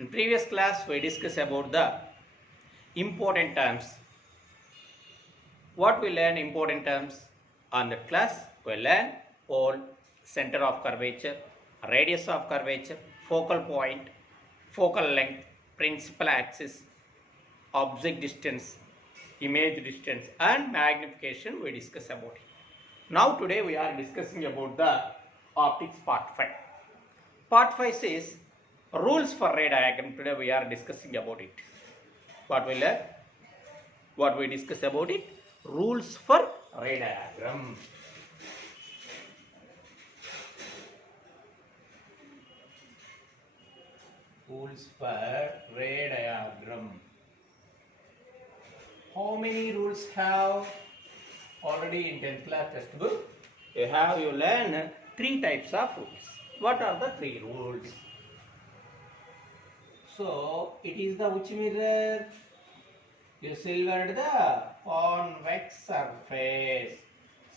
In previous class, we discussed about the important terms. What we learn important terms on that class? We learn pole, center of curvature, radius of curvature, focal point, focal length, principal axis, object distance, image distance, and magnification. We discuss about it. Now today we are discussing about the optics part 5. Part 5 says rules for ray diagram. Today we are discussing about it. What we learn? What we discuss about it? Rules for ray diagram. Rules for ray diagram. How many rules have? Already in 10th class textbook, you learn 3 types of rules. What are the 3 rules? So it is the which mirror? You silvered the convex surface.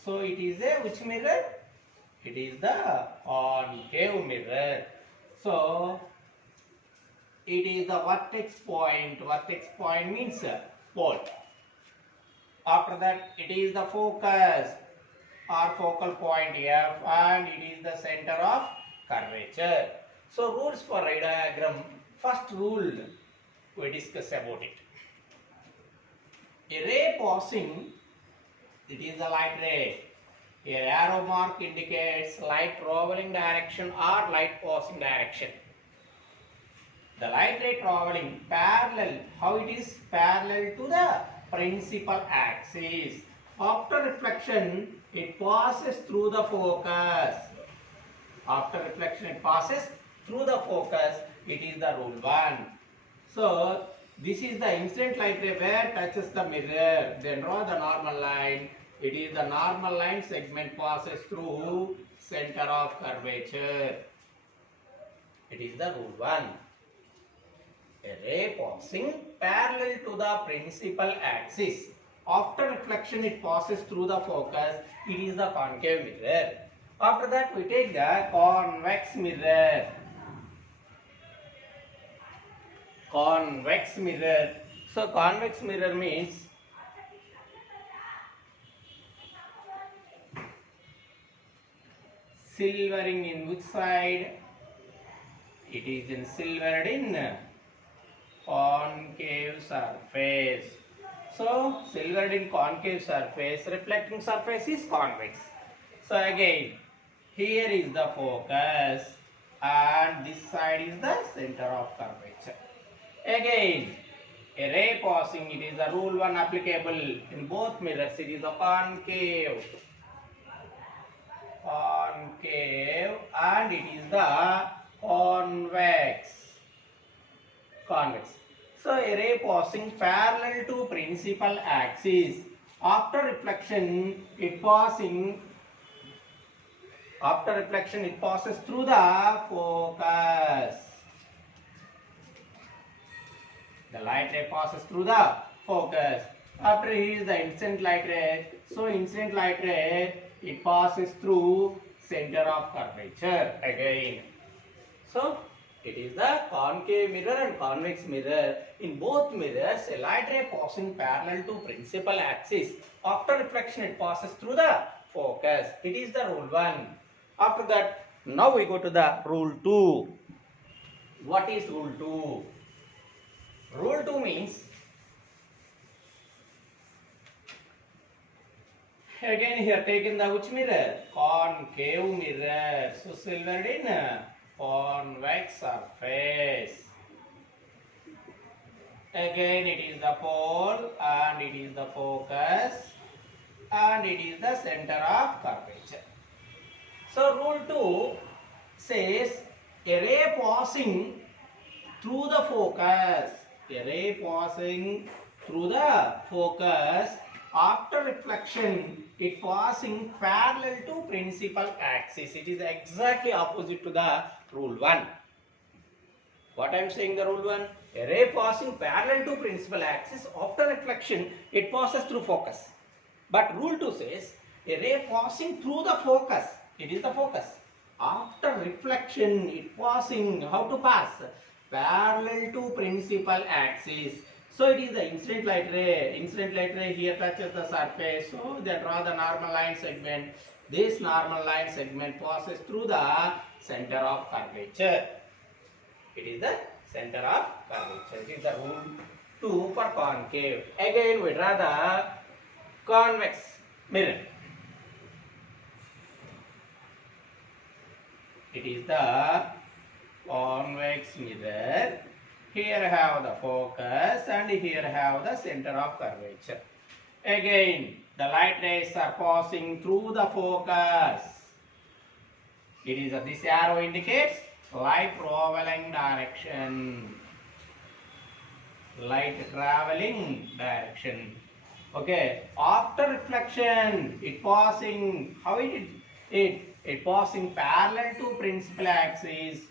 So it is a which mirror? It is the concave mirror. So it is the vertex point. Vertex point means pole. After that, it is the focus or focal point F, and it is the center of curvature. So rules for ray diagram. First rule we discuss about it. A ray passing, it is a light ray. A arrow mark indicates light traveling direction or light passing direction. The light ray traveling parallel. How it is? Parallel to the principal axis. After reflection, it passes through the focus. After reflection, it passes through the focus. It is the rule 1. So this is the incident light ray where touches the mirror. Then draw the normal line. It is the normal line segment passes through center of curvature. It is the rule 1. A ray passing parallel to the principal axis. After reflection, it passes through the focus. It is the concave mirror. After that, we take the convex mirror. Convex mirror. So convex mirror means silvering in which side? It is in silvered in concave surface. So silvered in concave surface, reflecting surface is convex. So again, here is the focus and this side is the center of curvature. Again, a ray passing, it is the rule 1 applicable in both mirrors. It is the concave, and it is the convex. So a ray passing parallel to principal axis. After reflection, it passes through the focus. The light ray passes through the focus. After here is the incident light ray. So incident light ray, it passes through center of curvature again. So it is the concave mirror and convex mirror. In both mirrors, a light ray passing parallel to principal axis. After reflection, it passes through the focus. It is the rule 1. After that, now we go to the rule 2. What is rule 2? Rule 2 means, again here taken the which mirror? Concave mirror. So silvered in convex surface. Again it is the pole and it is the focus and it is the center of curvature. So rule 2 says a ray passing through the focus. A ray passing through the focus. After reflection, it passing parallel to principal axis. It is exactly opposite to the rule 1. What I am saying the rule 1? A ray passing parallel to principal axis. After reflection, it passes through focus. But rule 2 says a ray passing through the focus. It is the focus. After reflection, it passing, how to pass? parallel to principal axis. So it is the incident light ray. Incident light ray here touches the surface. So they draw the normal line segment. This normal line segment passes through the center of curvature. It is the center of curvature. It is the rule 2 for concave. Again we draw the convex mirror. It is the convex mirror. Here have the focus and here have the center of curvature. Again, the light rays are passing through the focus. It is this arrow indicates light traveling direction. Light traveling direction. Okay. After reflection, it passing. How it passing parallel to principal axis.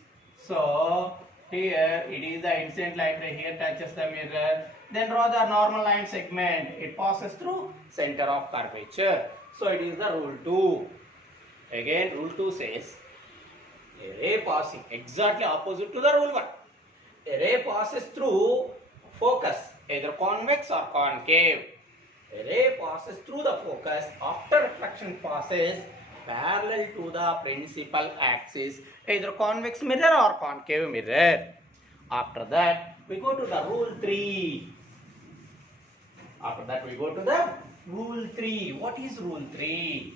So here it is the incident light ray. Here touches the mirror. Then draw the normal line segment. It passes through center of curvature. So it is the rule 2. Again, rule 2 says a ray passing exactly opposite to the rule 1. A ray passes through focus, either convex or concave. A ray passes through the focus. After reflection passes parallel to the principal axis, either convex mirror or concave mirror. After that, we go to the rule 3. After that, we go to the rule 3. What is rule 3?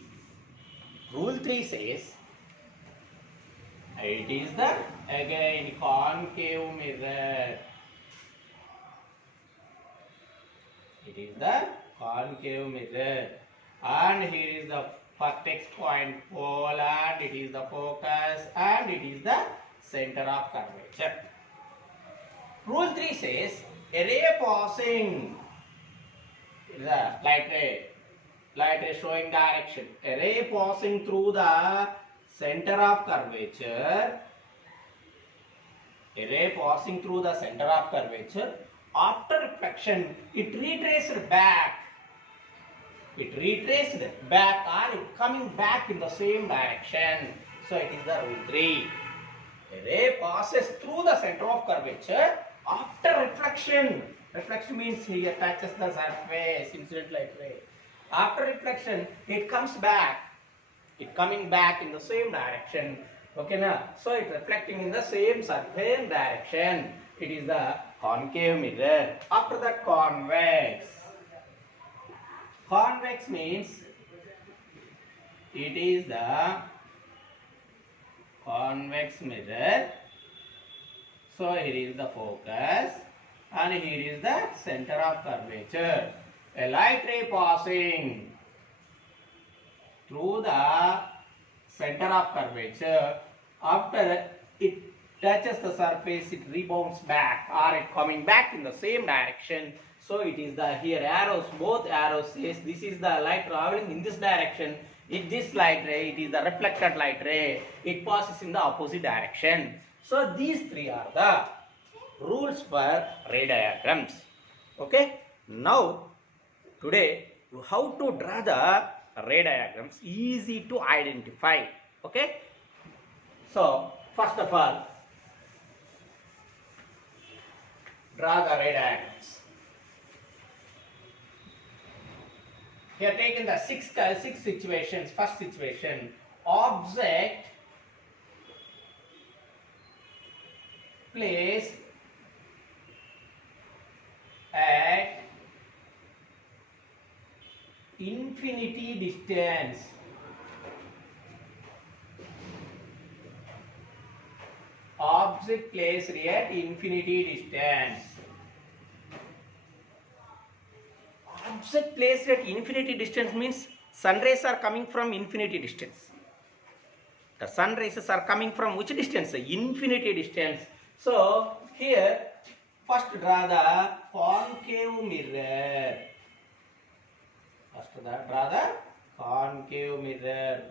Rule 3 says, it is the, again, concave mirror. It is the concave mirror. And here is the vertex point pole, and it is the focus, and it is the center of curvature. Rule 3 says, a ray passing, the light ray showing direction. A ray passing through the center of curvature. A ray passing through the center of curvature. After reflection, it retraced back. It retraced back or it coming back in the same direction. So it is the rule 3. A ray passes through the center of curvature after reflection. Reflection means here touches the surface, incident light ray. After reflection, it comes back. It coming back in the same direction. Okay, now, so it reflecting in the same surface direction. It is the concave mirror. After that, convex. Convex means it is the convex mirror. So here is the focus and here is the center of curvature. A light ray passing through the center of curvature. After it touches the surface, it rebounds back or it coming back in the same direction. So it is the here arrows, both arrows says this is the light traveling in this direction. If this light ray, it is the reflected light ray, it passes in the opposite direction. So these three are the rules for ray diagrams. Okay. Now today how to draw the ray diagrams, easy to identify. Okay. So first of all, draw the ray diagrams. Here taken the six situations. First situation, object placed at infinity distance. Object placed at infinity distance. Object placed at infinity distance means sun rays are coming from infinity distance. The sun rays are coming from which distance? Infinity distance. So here first draw the concave mirror. First draw the concave mirror.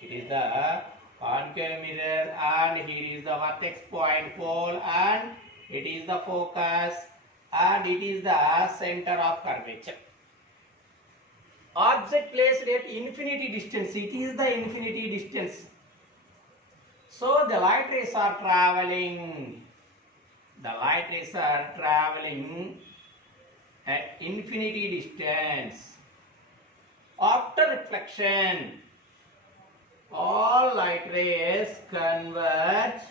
It is the concave mirror and here is the vertex point pole and it is the focus and it is the center of curvature. Object placed at infinity distance, it is the infinity distance. So the light rays are traveling. The light rays are traveling at infinity distance. After reflection, all light rays converge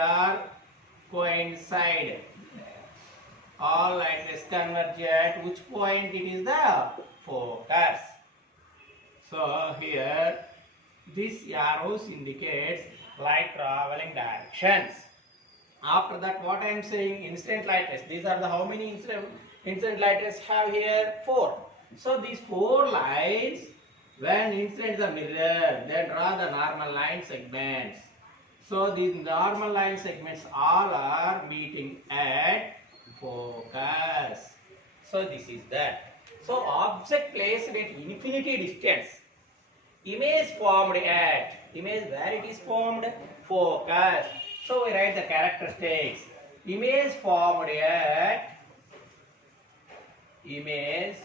or coincide. All light rays converge at which point? It is the focus. So here this arrows indicates light traveling directions. After that, what I am saying, incident light rays. These are the how many incident light rays have here? 4. So these 4 lines, when incident the mirror, then draw the normal line segments. So these normal line segments all are meeting at focus. So this is that. So object placed at infinity distance. Image formed at, image where it is formed? Focus. So we write the characteristics. Image formed at, image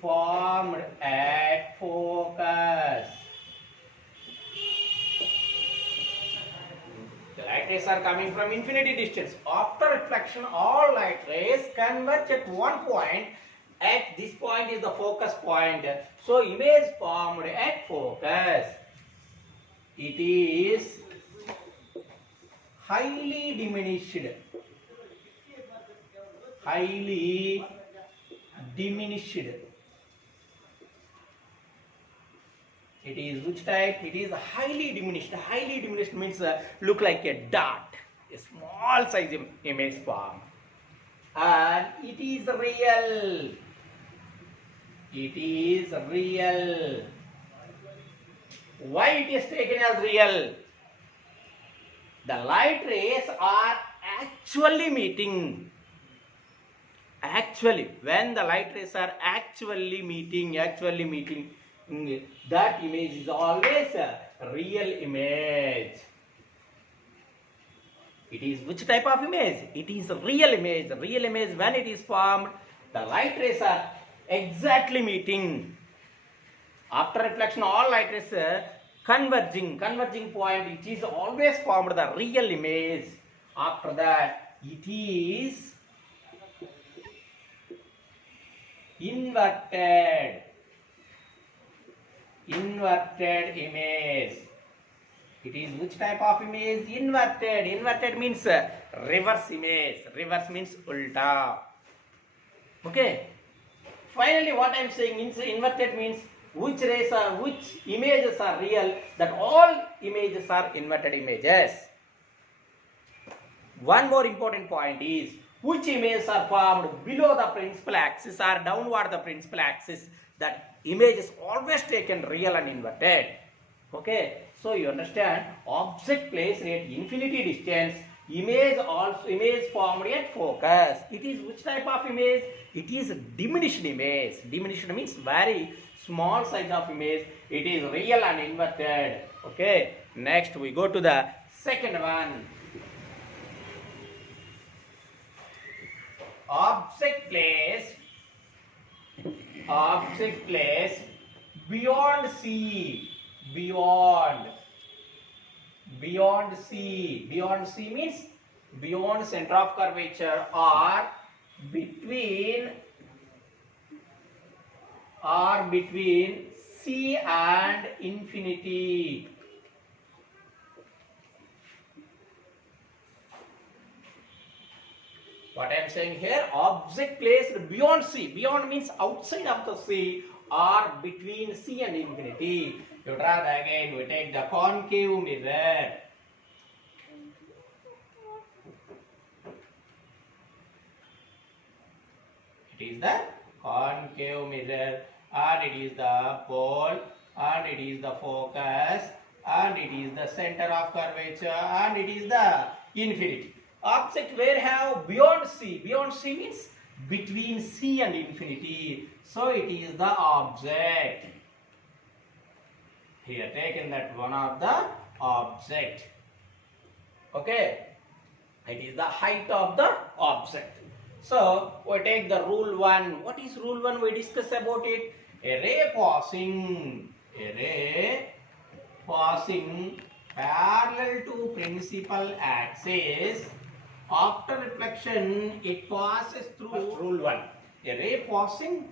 formed at focus. The light rays are coming from infinity distance. After reflection, all light rays converge at one point. At this point is the focus point. So image formed at focus, it is highly diminished. Highly diminished. It is which type? It is highly diminished. Highly diminished means look like a dot, a small size image form. And it is real. It is real. Why it is taken as real? The light rays are actually meeting. Actually, when the light rays are actually meeting, that image is always a real image. It is which type of image? It is a real image. Real image, when it is formed, the light rays are exactly meeting. After reflection, all light rays converging point, it is always formed the real image. After that, it is inverted image. It is which type of image? Inverted means reverse image. Reverse means ulta. Okay. Finally, what I am saying means inverted means which images are real, that all images are inverted images. One more important point is which images are formed below the principal axis or downward the principal axis, that image is always taken real and inverted. Okay, so you understand, object placed at infinity distance, image formed at focus. It is which type of image? It is diminished image. Diminished means very small size of image. It is real and inverted. Okay, next we go to the second one. Object placed beyond C. Beyond C. Beyond C means beyond center of curvature or between C and infinity. What I am saying here, object placed beyond C. Beyond means outside of the C or between C and infinity. You draw again, we take the concave mirror. It is the concave mirror, and it is the pole, and it is the focus, and it is the center of curvature, and it is the infinity. Object where have beyond C. Beyond C means between C and infinity. So it is the object. Here taken that one of the object. Okay. It is the height of the object. So we take the rule 1. What is rule 1? We discuss about it. A ray passing parallel to principal axis. After reflection, it passes through. First rule 1. A ray passing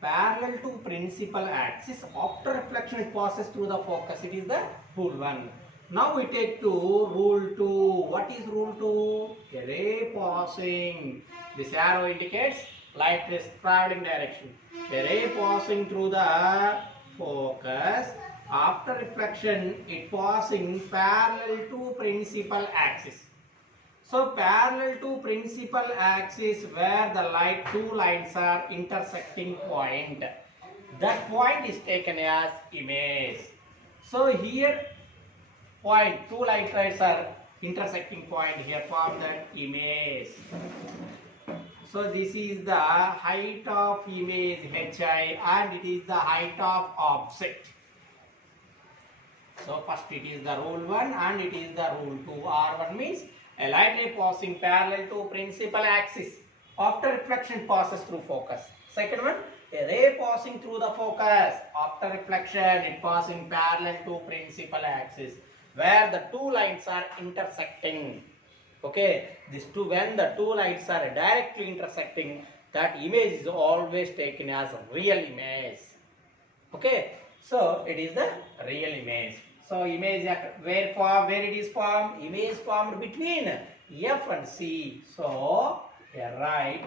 parallel to principal axis. After reflection, it passes through the focus. It is the rule 1. Now we take to rule 2. What is rule 2? A ray passing. This arrow indicates light rays traveling direction. A ray passing through the focus. After reflection, it passing parallel to principal axis. So parallel to principal axis where the light two lines are intersecting point. That point is taken as image. So here point, two light rays are intersecting point, here form that image. So this is the height of image hi and it is the height of object. So first it is the rule 1 and it is the rule 2. R1 means a light ray passing parallel to principal axis. After reflection passes through focus. Second one, a ray passing through the focus. After reflection it passing parallel to principal axis where the two lines are intersecting. Okay, when the two lights are directly intersecting, that image is always taken as a real image. Okay, so it is the real image. So image where it is formed? Image formed between F and C. So right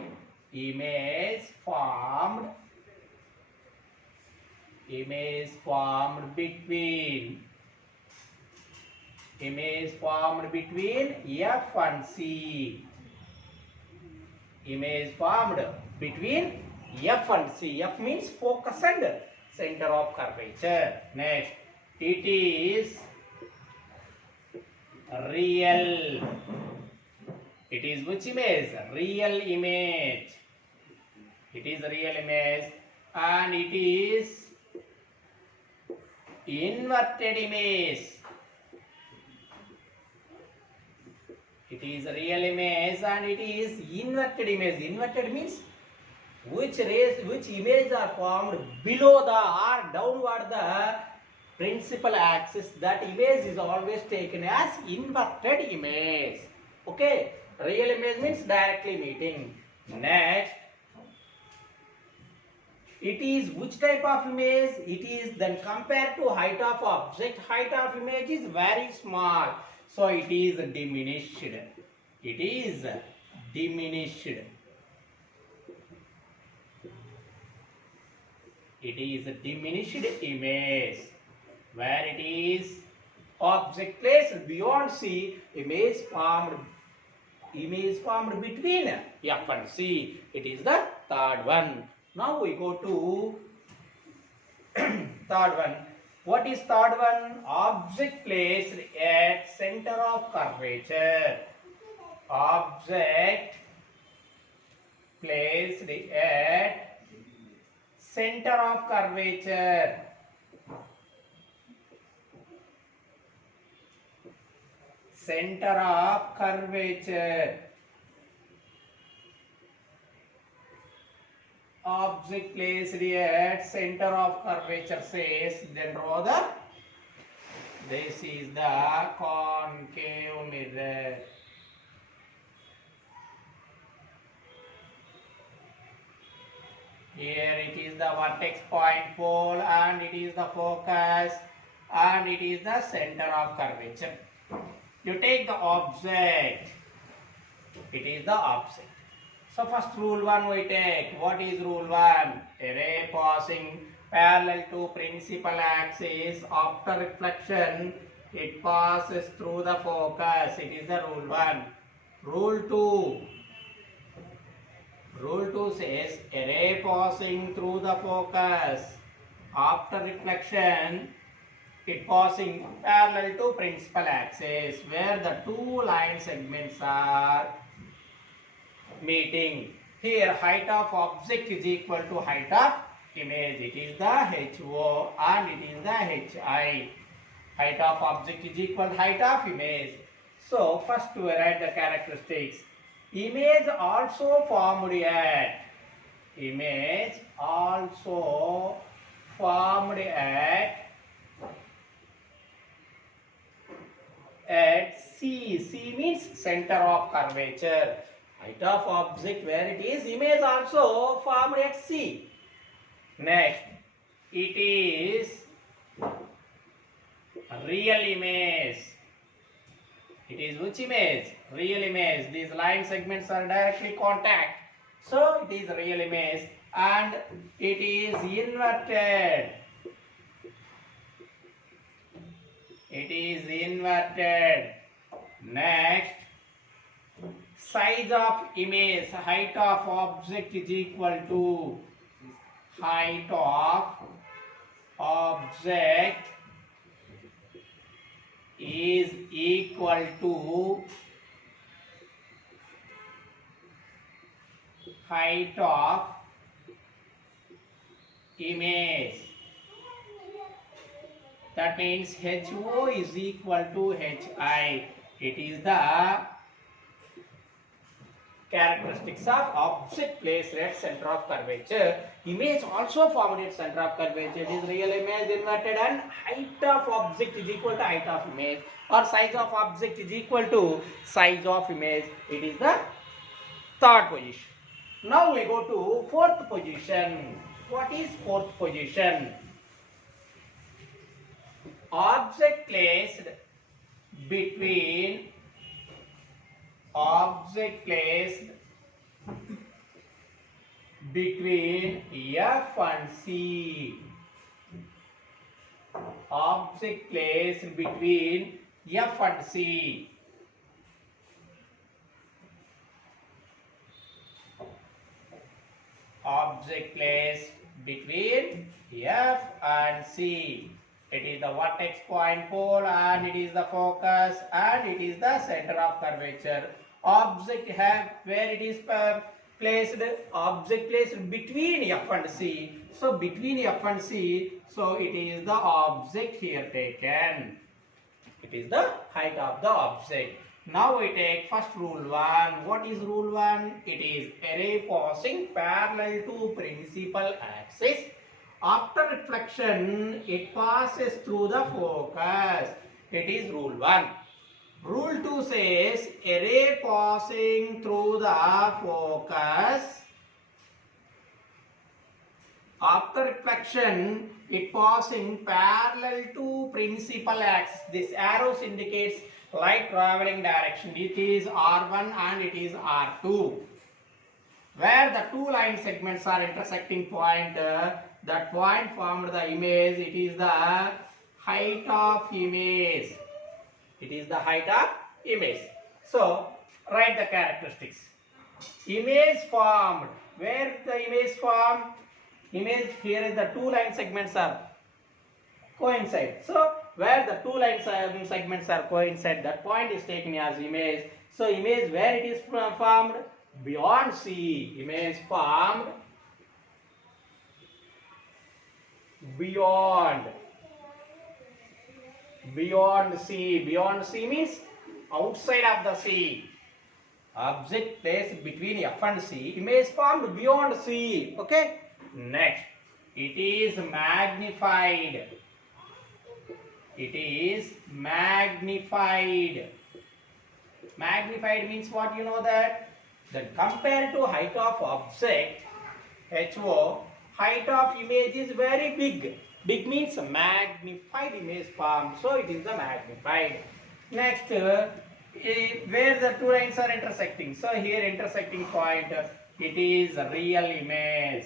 image formed between F and C. Image formed between F and C. F means focus and center of curvature. Next, it is real. It is which image? Real image. It is real image and it is inverted image. It is a real image and it is inverted image. Inverted means which images are formed below the or downward the principal axis. That image is always taken as inverted image. Okay, real image means directly meeting. Next, it is which type of image? It is then compared to height of object. Height of image is very small. So it is diminished. It is diminished. It is a diminished image. Where it is object placed beyond C, image formed between F and C. It is the third one. Now we go to third one. What is third one? Object placed at center of curvature. Object placed at center of curvature. Center of curvature. Object placed at center of curvature says, then draw the, this is the concave mirror. Here it is the vertex point pole and it is the focus and it is the center of curvature. You take the object, it is the object. So first rule 1 we take. What is rule 1? A ray passing parallel to principal axis. After reflection, it passes through the focus. It is the rule 1. Rule 2. Rule 2 says a ray passing through the focus. After reflection, it passing parallel to principal axis where the two line segments are meeting. Here height of object is equal to height of image. It is the HO and it is the HI. Height of object is equal to height of image. So first we write the characteristics. Image also formed at formed at C. C means center of curvature. Height of object where it is, image also formed at C. Next, it is real image. It is which image? Real image. These line segments are directly contact. So it is real image and it is inverted. It is inverted. Next, size of image, height of object is equal to height of object is equal to height of image. That means HO is equal to HI. It is the characteristics of object placed at center of curvature. Image also formed at center of curvature. It is real image inverted and height of object is equal to height of image, or size of object is equal to size of image. It is the third position. Now we go to fourth position. What is fourth position? Object placed between F and C. Object placed between F and C. Object placed between F and C. It is the vertex point pole and it is the focus and it is the center of curvature. Object where it is placed, object placed between F and C. So between F and C, so it is the object here taken. It is the height of the object. Now we take first rule 1. What is rule 1? It is a ray passing parallel to principal axis. After reflection, it passes through the focus. It is rule 1. Rule 2 says a ray passing through the focus. After reflection, it passing parallel to principal axis. This arrows indicates light traveling direction. It is R1 and it is R2. Where the two line segments are intersecting point, that point formed the image. It is the height of image. It is the height of image. So write the characteristics. Image formed. Where the image formed? Image here is the two line segments are coincide. So where the two line segments are coincide, that point is taken as image. So image where it is formed? Beyond C. Image formed beyond C. Beyond C means outside of the C. Object placed between F and C. Image formed beyond C. Okay. Next, it is magnified. It is magnified. Magnified means what? You know that? Then compared to height of object, HO, height of image is very big. Big means magnified image formed. So it is the magnified. Next, where the two lines are intersecting. So here intersecting point, it is a real image.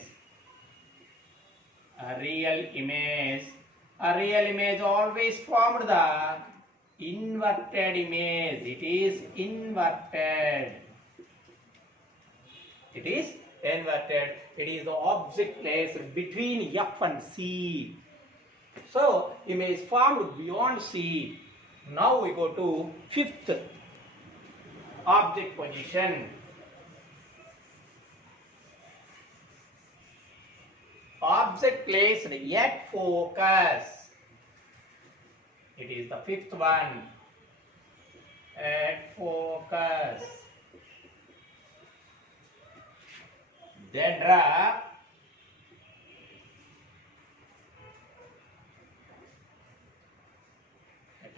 A real image. A real image always formed the inverted image. It is inverted. It is inverted. It is the object placed between F and C. So image formed beyond C. Now we go to fifth object position. Object placed at focus. It is the fifth one. At focus. Then draw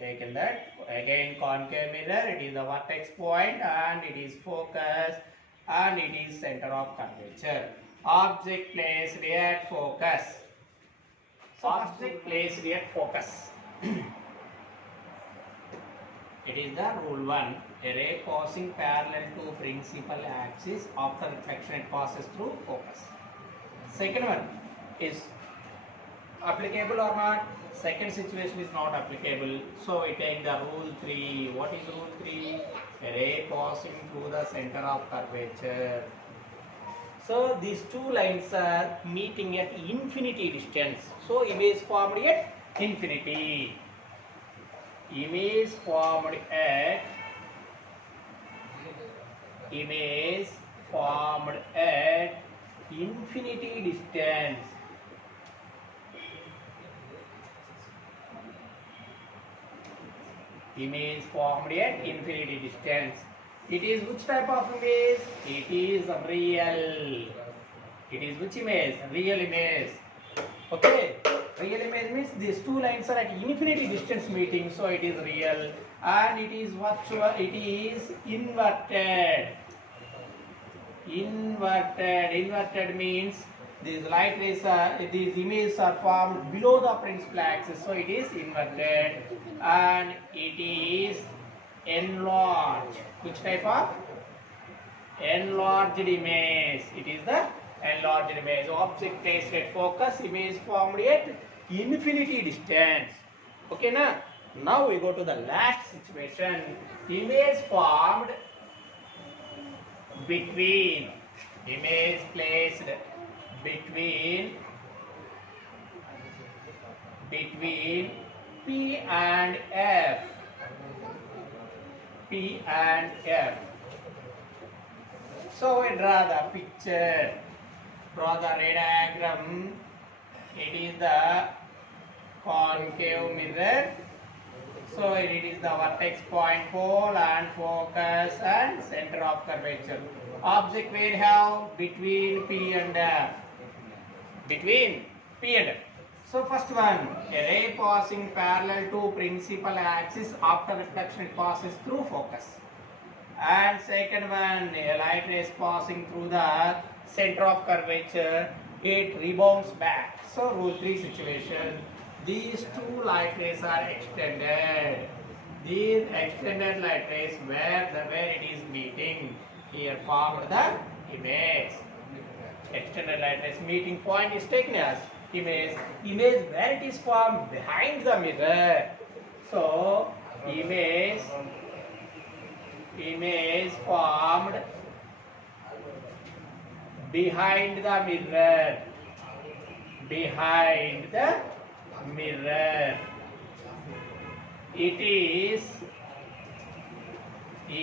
taken that. Again concave mirror, it is the vertex point and it is focus and it is center of curvature. Object placed at focus. Object placed at focus. It is the rule 1. A ray passing parallel to principal axis, after reflection it passes through focus. Second one is applicable or not? Second situation is not applicable. So we take the rule 3. What is rule 3? A ray passing through the center of curvature. So these two lines are meeting at infinity distance. So image formed at infinity. Image formed at infinity distance. Image formed at infinity distance. It is which type of image? It is real. It is which image? Real image. Okay. Real image means these two lines are at infinity distance meeting, so it is real, and it is virtual. It is inverted. Inverted means these light rays are, these images are formed below the principal axis, so it is inverted, and it is enlarged. Which type of? Enlarged image. It is the enlarged image. Object placed at focus, image formed at infinity distance. Okay, now we go to the last situation. Image formed between, image placed between P and F. P and F. So we draw the picture, draw the ray diagram. It is the concave mirror. So it is the vertex point, pole and focus and center of curvature. Object we have between P and F. Between P and F. So first one, a ray passing parallel to principal axis, after reflection it passes through focus. And second one, a light ray is passing through the center of curvature, it rebounds back. So rule 3 situation, these two light rays are extended. These extended light rays where it is meeting, here formed the image. Extended light rays meeting point is taken as image where it is formed behind the mirror. So image formed behind the mirror. It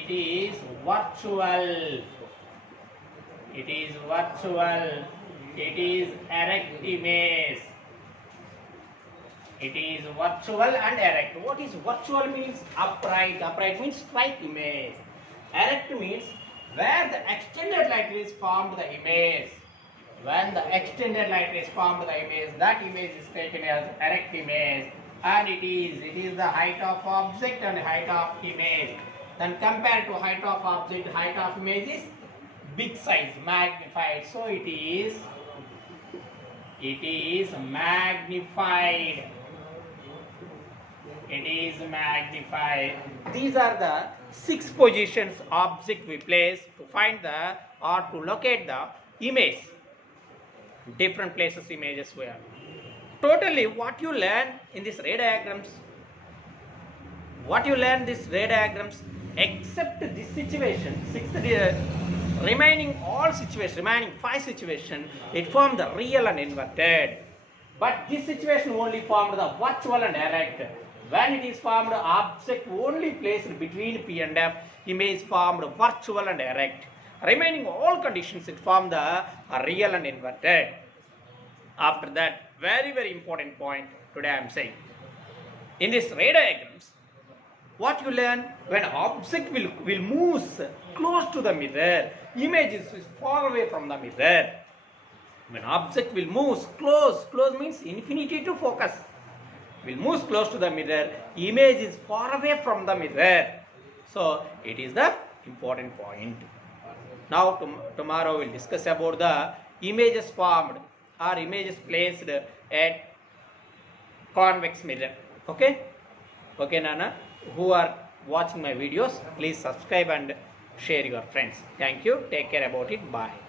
is virtual. It is erect image. It is virtual and erect. What is virtual means? Upright. Upright means straight image. Erect means where the extended light rays formed the image. When the extended light rays formed the image, that image is taken as erect image, and it is the height of object and height of image. Then compared to height of object, height of image is big size, magnified. So it is magnified. It is magnified. These are the 6 positions object we place to find the or to locate the image. Different places images we have. Totally what you learn in these ray diagrams, except this situation, remaining 5 situations, it formed the real and inverted. But this situation only formed the virtual and erect. When it is formed, object only placed between P and F, image formed virtual and erect. Remaining all conditions, it formed the real and inverted. After that, very important point today I am saying. In this ray diagrams, what you learn, when object will move close to the mirror, image is far away from the mirror. When object will move close means infinity to focus. will move close to the mirror, image is far away from the mirror. So it is the important point. Now tomorrow we'll discuss about the images formed or images placed at convex mirror. Okay Nana, who are watching my videos, please subscribe and share your friends. Thank you. Take care about it. Bye.